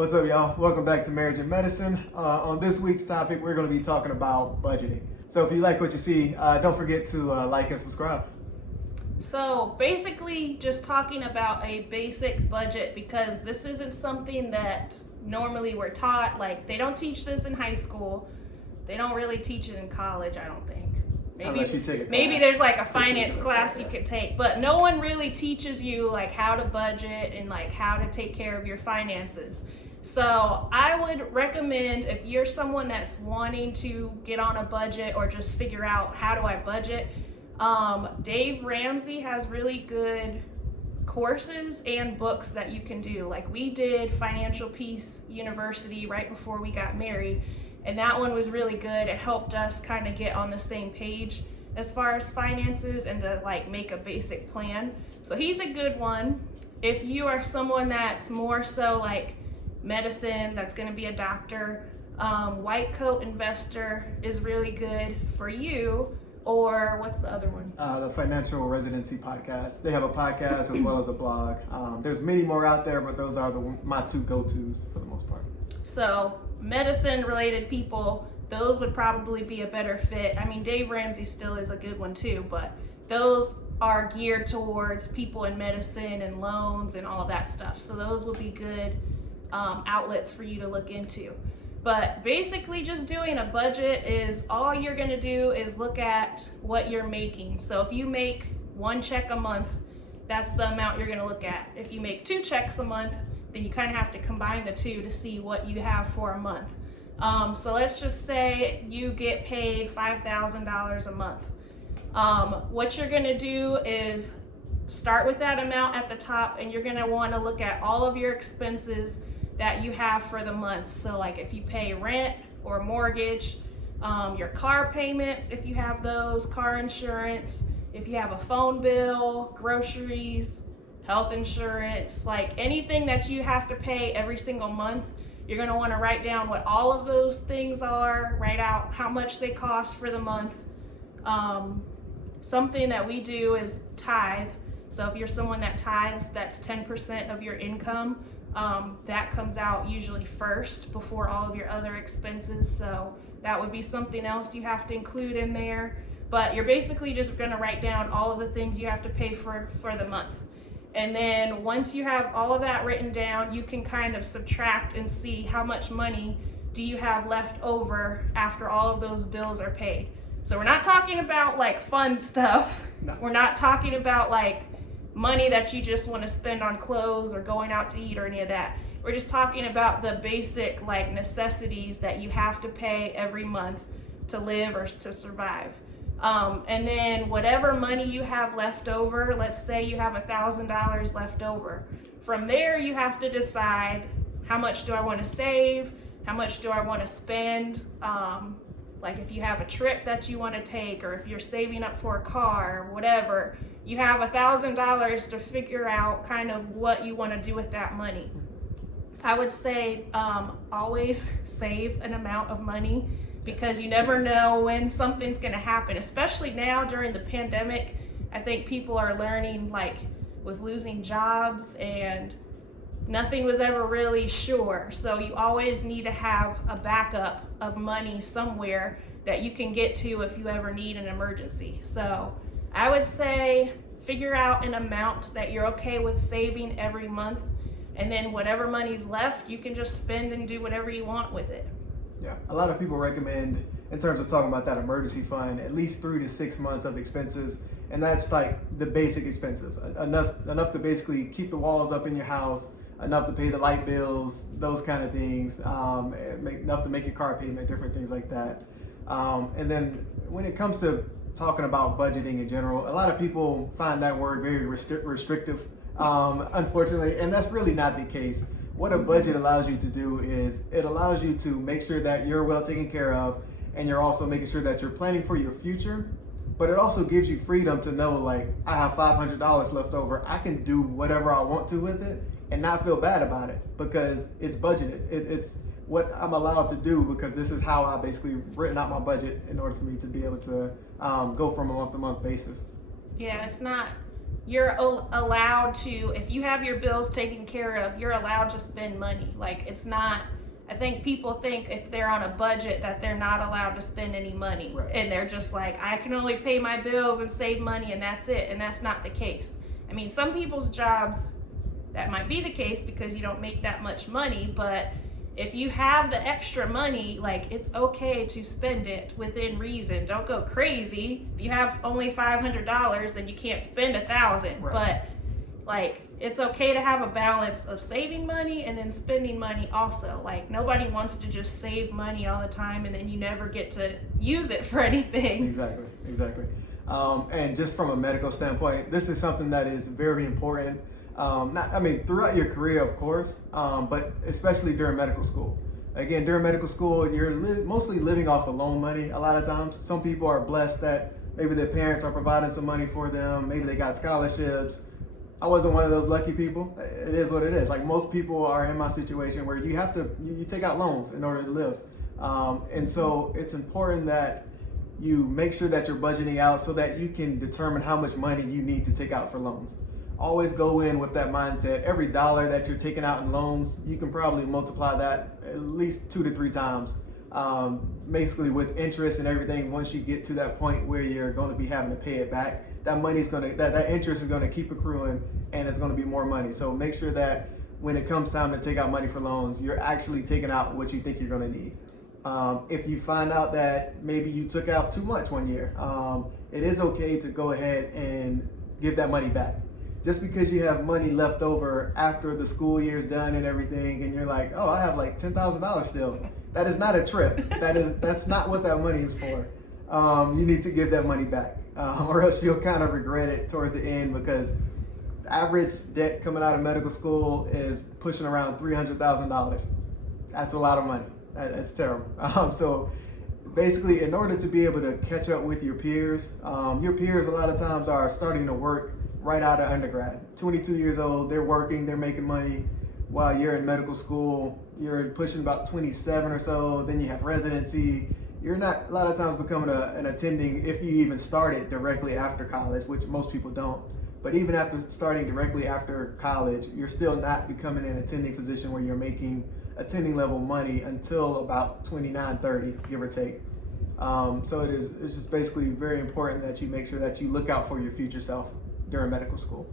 What's up, y'all? Welcome back to Marriage and Medicine. On this week's topic, we're going to be talking about budgeting. So if you like what you see, don't forget to like and subscribe. So basically just talking about a basic budget, because this isn't something that normally we're taught. Like, they don't teach this in high school. They don't really teach it in college, I don't think. Unless you take a Maybe class. there's like a finance class you could take, but no one really teaches you like how to budget and like how to take care of your finances. So I would recommend, if you're someone that's wanting to get on a budget or just figure out how do I budget, Dave Ramsey has really good courses and books that you can do. Like, we did Financial Peace University right before we got married, and that one was really good. It helped us kind of get on the same page as far as finances and to like make a basic plan. So he's a good one. If you are someone that's more so like medicine, that's going to be a doctor, White Coat Investor is really good for you. Or what's the other one? The Financial Residency podcast. They have a podcast as well as a blog. There's many more out there, but those are my two go-tos for the most part. So medicine related people, those would probably be a better fit. I mean, Dave Ramsey still is a good one too, but those are geared towards people in medicine and loans and all of that stuff. So those would be good outlets for you to look into. But basically just doing a budget is all you're gonna do is look at what you're making. So if you make one check a month, that's the amount you're gonna look at. If you make 2 checks a month, then you kind of have to combine the two to see what you have for a month. So let's just say you get paid $5,000 a month. What you're gonna do is start with that amount at the top, and you're gonna wanna look at all of your expenses that you have for the month. So like if you pay rent or mortgage, your car payments, if you have those, car insurance, if you have a phone bill, groceries, health insurance, like anything that you have to pay every single month, you're gonna wanna write down what all of those things are, write out how much they cost for the month. Something that we do is tithe. So if you're someone that tithes, that's 10% of your income. That comes out usually first before all of your other expenses. So that would be something else you have to include in there. But you're basically just gonna write down all of the things you have to pay for the month. And then once you have all of that written down, you can kind of subtract and see how much money do you have left over after all of those bills are paid. So we're not talking about like fun stuff. No. We're not talking about like money that you just want to spend on clothes or going out to eat or any of that. We're just talking about the basic like necessities that you have to pay every month to live or to survive. And then whatever money you have left over, let's say you have $1,000 left over. From there, you have to decide, how much do I want to save? How much do I want to spend? Like if you have a trip that you want to take, or if you're saving up for a car or whatever, you have $1,000 to figure out kind of what you want to do with that money. I would say always save an amount of money, because you never know when something's going to happen, especially now during the pandemic. I think people are learning, like with losing jobs, and nothing was ever really sure. So you always need to have a backup of money somewhere that you can get to if you ever need an emergency. So I would say figure out an amount that you're okay with saving every month, and then whatever money's left, you can just spend and do whatever you want with it. Yeah, a lot of people recommend, in terms of talking about that emergency fund, at least 3 to 6 months of expenses, and that's like the basic expenses, enough to basically keep the walls up in your house, enough to pay the light bills, those kind of things, enough to make your car payment, different things like that. And then when it comes to talking about budgeting in general, a lot of people find that word very restrictive, unfortunately, and that's really not the case. What a budget allows you to do is it allows you to make sure that you're well taken care of, and you're also making sure that you're planning for your future. But it also gives you freedom to know, like, I have $500 left over. I can do whatever I want to with it and not feel bad about it, because it's budgeted. It's what I'm allowed to do, because this is how I basically written out my budget in order for me to be able to go from a month-to-month basis. Yeah, it's not you're allowed to, if you have your bills taken care of, you're allowed to spend money. Like, it's not, I think people think if they're on a budget that they're not allowed to spend any money. Right. And they're just like, I can only pay my bills and save money and that's it. And that's not the case. I mean, some people's jobs, that might be the case because you don't make that much money, but if you have the extra money, like, it's okay to spend it within reason. Don't go crazy. If you have only $500, then you can't spend $1,000. Right. But like, it's okay to have a balance of saving money and then spending money also. Like, nobody wants to just save money all the time and then you never get to use it for anything. Exactly. And just from a medical standpoint, this is something that is very important. Throughout your career, of course, but especially during medical school. Again, during medical school, you're mostly living off of loan money a lot of times. Some people are blessed that maybe their parents are providing some money for them. Maybe they got scholarships. I wasn't one of those lucky people. It is what it is. Like, most people are in my situation where you take out loans in order to live. And so it's important that you make sure that you're budgeting out so that you can determine how much money you need to take out for loans. Always go in with that mindset. Every dollar that you're taking out in loans, you can probably multiply that at least 2 to 3 times. Basically, with interest and everything, once you get to that point where you're going to be having to pay it back, that interest is going to keep accruing, and it's going to be more money. So make sure that when it comes time to take out money for loans, you're actually taking out what you think you're going to need. If you find out that maybe you took out too much one year, it is okay to go ahead and give that money back. Just because you have money left over after the school year's done and everything, and you're like, oh, I have like $10,000 still. That is not a trip. That's not what that money is for. You need to give that money back, or else you'll kind of regret it towards the end, because the average debt coming out of medical school is pushing around $300,000. That's a lot of money. That's terrible. So basically, in order to be able to catch up with your peers a lot of times are starting to work right out of undergrad. 22 years old, they're working, they're making money, while you're in medical school, you're pushing about 27 or so, then you have residency. You're not, a lot of times, becoming an attending if you even started directly after college, which most people don't. But even after starting directly after college, you're still not becoming an attending physician where you're making attending level money until about 29, 30, give or take. So it's just basically very important that you make sure that you look out for your future self during medical school.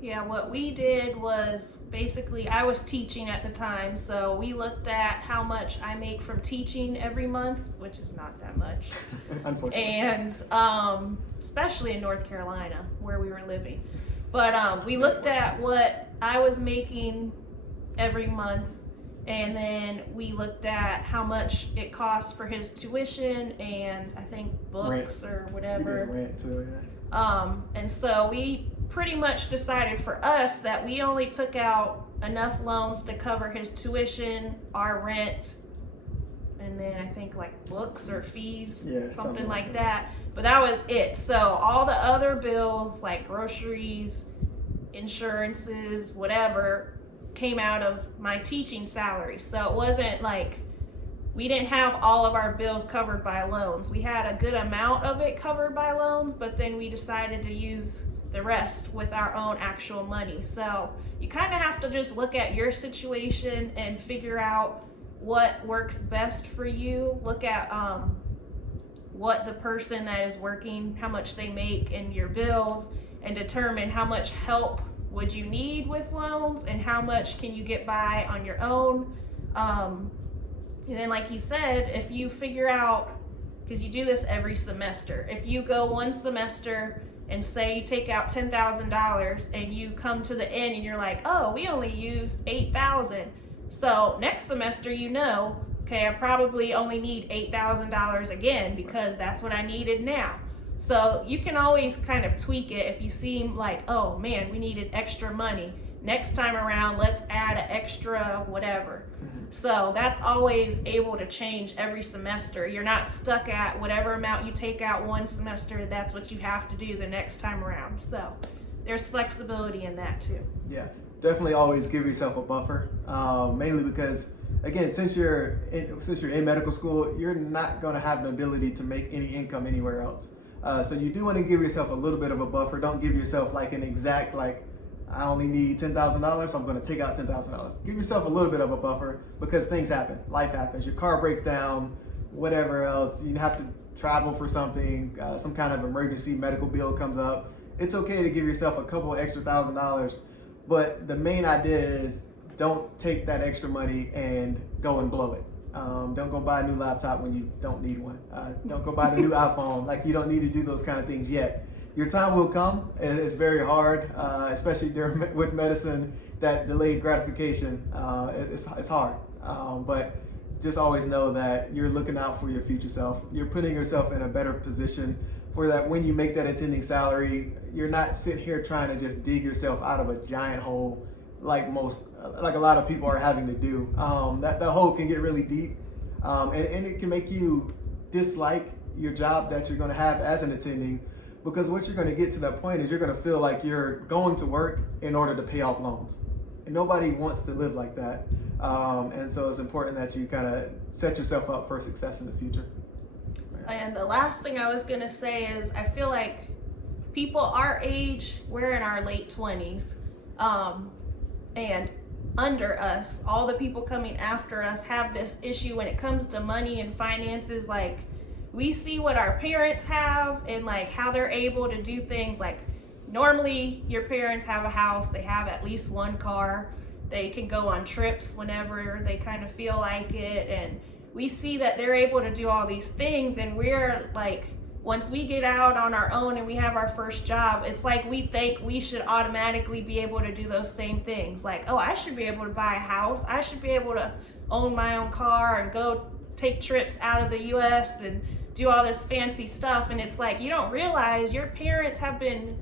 Yeah, what we did was basically, I was teaching at the time, so we looked at how much I make from teaching every month, which is not that much. Unfortunately. And especially in North Carolina, where we were living. But we looked at what I was making every month, and then we looked at how much it cost for his tuition and I think books or whatever. Rent too, yeah. And so we pretty much decided for us that we only took out enough loans to cover his tuition, our rent, and then I think like books or fees, something like that. But that was it. So all the other bills like groceries, insurances, whatever, came out of my teaching salary. So it wasn't like we didn't have all of our bills covered by loans. We had a good amount of it covered by loans, but then we decided to use the rest with our own actual money. So you kind of have to just look at your situation and figure out what works best for you. Look at what the person that is working, how much they make, and your bills, and determine how much help would you need with loans and how much can you get by on your own. And then, like he said, if you figure out, because you do this every semester, if you go one semester and say you take out $10,000 and you come to the end and you're like, oh, we only used $8,000. So next semester, okay, I probably only need $8,000 again because that's what I needed now. So you can always kind of tweak it if you seem like, oh man, we needed extra money. Next time around, let's add an extra whatever. So that's always able to change every semester. You're not stuck at whatever amount you take out one semester, that's what you have to do the next time around. So there's flexibility in that too. Yeah, definitely always give yourself a buffer, mainly because, again, since you're in medical school, you're not going to have the ability to make any income anywhere else. So you do want to give yourself a little bit of a buffer. Don't give yourself like an exact, like, I only need $10,000, so I'm going to take out $10,000. Give yourself a little bit of a buffer because things happen. Life happens. Your car breaks down, whatever else. You have to travel for something, some kind of emergency medical bill comes up. It's okay to give yourself a couple extra $1,000, but the main idea is don't take that extra money and go and blow it. Don't go buy a new laptop when you don't need one. Don't go buy the new iPhone. Like, you don't need to do those kind of things yet. Your time will come. It's very hard, especially with medicine. That delayed gratification, it's hard. But just always know that you're looking out for your future self. You're putting yourself in a better position for that when you make that attending salary. You're not sitting here trying to just dig yourself out of a giant hole like a lot of people are having to do. That hole can get really deep, and it can make you dislike your job that you're going to have as an attending, because what you're going to get to that point is you're going to feel like you're going to work in order to pay off loans, and nobody wants to live like that. And so it's important that you kind of set yourself up for success in the future. And the last thing I was going to say is I feel like people our age, we're in our late 20s, and under us, all the people coming after us have this issue when it comes to money and finances. Like, we see what our parents have and like how they're able to do things. Like, normally your parents have a house, they have at least one car, they can go on trips whenever they kind of feel like it, and we see that they're able to do all these things, and we're like, once we get out on our own and we have our first job, it's like we think we should automatically be able to do those same things. Like, oh, I should be able to buy a house. I should be able to own my own car and go take trips out of the US and do all this fancy stuff. And it's like, you don't realize your parents have been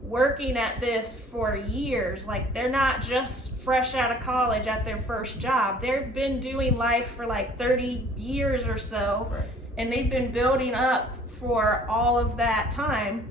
working at this for years. Like, they're not just fresh out of college at their first job. They've been doing life for like 30 years or so. Right. And they've been building up for all of that time.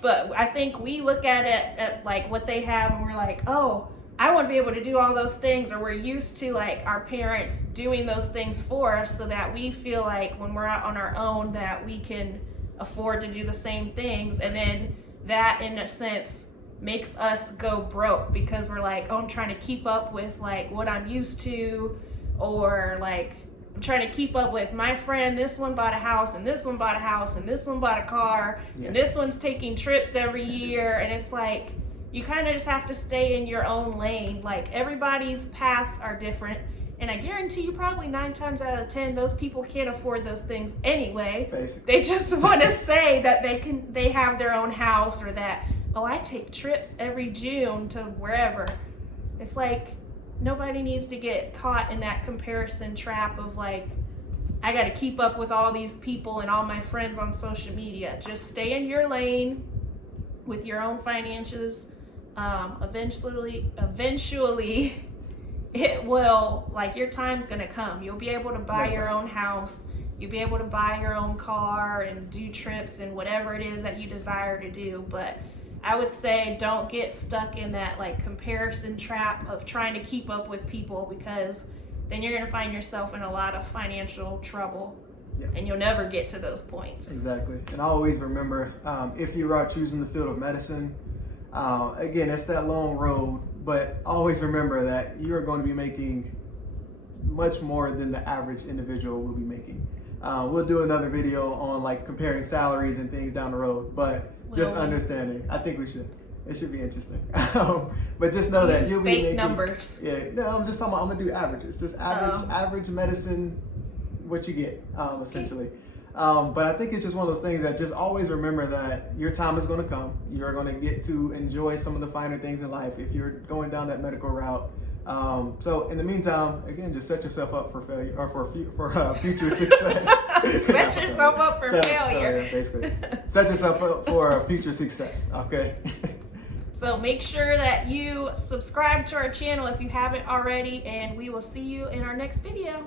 But I think we look at it at like what they have and we're like, oh, I want to be able to do all those things. Or we're used to like our parents doing those things for us, so that we feel like when we're out on our own that we can afford to do the same things. And then that, in a sense, makes us go broke, because we're like, oh, I'm trying to keep up with like what I'm used to, or like I'm trying to keep up with my friend. This one bought a house, and this one bought a house, and this one bought a car, and this one's taking trips every year. And it's like, you kind of just have to stay in your own lane. Like, everybody's paths are different, and I guarantee you probably 9 times out of 10 those people can't afford those things anyway. Basically. They just want to say that they have their own house, or that, oh, I take trips every June to wherever. It's like, nobody needs to get caught in that comparison trap of like, I got to keep up with all these people and all my friends on social media. Just stay in your lane with your own finances. Eventually it will, like, your time's going to come. You'll be able to buy your own house. You'll be able to buy your own car and do trips and whatever it is that you desire to do. But I would say don't get stuck in that like comparison trap of trying to keep up with people, because then you're going to find yourself in a lot of financial trouble. Yep. And you'll never get to those points. Exactly. And always remember, if you are choosing the field of medicine, again, it's that long road, but always remember that you are going to be making much more than the average individual will be making. We'll do another video on like comparing salaries and things down the road, but just understanding, I think we should. It should be interesting. But just know that you'll be making numbers. Yeah, no, I'm just talking about, I'm gonna do averages, just average medicine, what you get, essentially. But I think it's just one of those things that just always remember that your time is going to come. You're going to get to enjoy some of the finer things in life if you're going down that medical route. So in the meantime, again, just set yourself up for failure, or for future success. Set yourself up for failure. Yeah, basically. Set yourself up for future success. Okay. So make sure that you subscribe to our channel if you haven't already, and we will see you in our next video.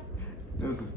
Deuces.